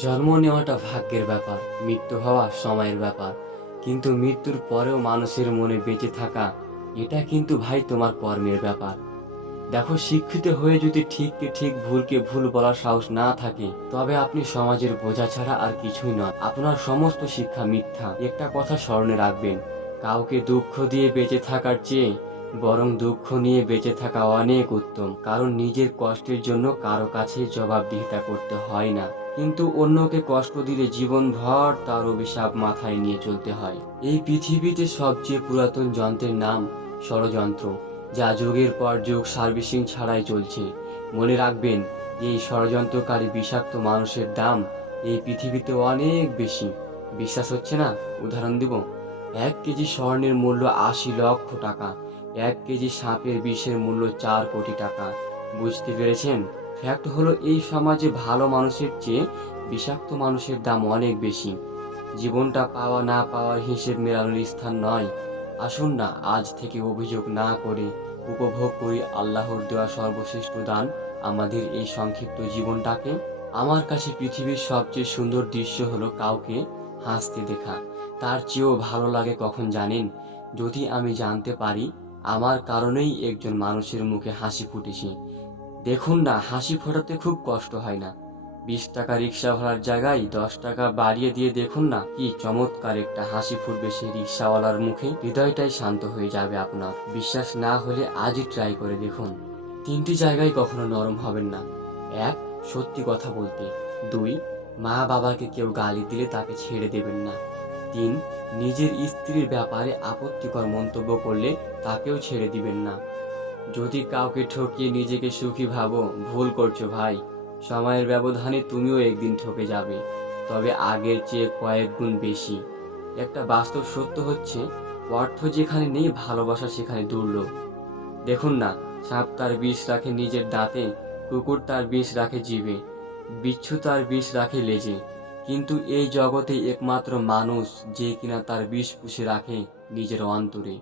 জন্ম নেওয়াটা ভাগ্যের ব্যাপার, মৃত্যু হওয়া সময়ের ব্যাপার। কিন্তু মৃত্যুর পরেও মানুষের মনে বেঁচে থাকা, এটা কিন্তু ভাই তোমার কর্মের ব্যাপার। দেখো, শিক্ষিত হয়ে যদি ঠিককে ঠিক ভুলকে ভুল বলার সাহস না থাকে, তবে আপনি সমাজের বোঝা ছাড়া আর কিছুই নয়। আপনার সমস্ত শিক্ষা মিথ্যা। একটা কথা স্মরণে রাখবেন, কাউকে দুঃখ দিয়ে বেঁচে থাকার চেয়ে বরং দুঃখ নিয়ে বেঁচে থাকা অনেক উত্তম। কারণ নিজের কষ্টের জন্য কারো কাছে জবাবদিহিতা করতে হয় না, কিন্তু অন্যকে কষ্ট দিলে জীবনভর তার অভিশাপ মাথায় নিয়ে চলতে হয়। এই পৃথিবীতে সবচেয়ে পুরাতন যন্ত্রের নাম ষড়যন্ত্র, যা যুগের পর যুগ সার্ভিসিং ছাড়াই চলছে। মনে রাখবেন, এই ষড়যন্ত্রকারী বিষাক্ত মানুষের দাম এই পৃথিবীতে অনেক বেশি। বিশ্বাস হচ্ছে না? উদাহরণ দিব। 1 কেজি স্বর্ণের মূল্য 80 লক্ষ টাকা, 1 কেজি সাপের বিষের মূল্য 4 কোটি টাকা। বুঝতে পেরেছেন? ফ্যাক্ট হলো, এই সমাজে ভালো মানুষের চেয়ে বিষাক্ত মানুষের দাম অনেক বেশি। জীবনটা পাওয়া না পাওয়ার হিসেব মেলানোর স্থান নয়। আসুন না, আজ থেকে অভিযোগ না করে উপভোগ করি আল্লাহর দেওয়া সর্বশ্রেষ্ঠ দান, আমাদের এই সংক্ষিপ্ত জীবনটাকে। আমার কাছে পৃথিবীর সবচেয়ে সুন্দর দৃশ্য হলো কাউকে হাসতে দেখা। তার চেয়েও ভালো লাগে কখন জানেন? যদি আমি জানতে পারি আমার কারণেই একজন মানুষের মুখে হাসি ফুটেছে। দেখুন না, হাসি ফোটাতে খুব কষ্ট হয় না। 20 টাকা রিক্সা ভাড়ার জায়গায় 10 টাকা বাড়িয়ে দিয়ে দেখুন না, কি চমৎকার একটা হাসি ফুটবে সেই রিক্সাওয়ালার মুখে। হৃদয়টাই শান্ত হয়ে যাবে আপনার। বিশ্বাস না হলে আজই ট্রাই করে দেখুন। 3টি জায়গায় কখনো নরম হবেন না। 1. সত্যি কথা বলতে। 2. মা বাবাকে কেউ গালি দিলে তাকে ছেড়ে দেবেন না। 3. নিজের স্ত্রীর ব্যাপারে আপত্তিকর মন্তব্য করলে তাকেও ছেড়ে দিবেন না। যদি কাউকে ঠকিয়ে নিজেকে সুখী ভাবো, ভুল করছো ভাই। সময়ের ব্যবধানে তুমিও একদিন ঠকে যাবে, তবে আগের চেয়ে কয়েক গুণ বেশি। একটা বাস্তব সত্য হচ্ছে, অর্থ যেখানে নেই, ভালোবাসা সেখানে দুর্লভ। দেখুন না, সাপ তার বিষ রাখে নিজের দাঁতে, কুকুর তার বিষ রাখে জিভে, বিচ্ছু তার বিষ রাখে লেজে। কিন্তু এই জগতে একমাত্র মানুষ যে কিনা তার বিষ পুষে রাখে নিজের অন্তরে।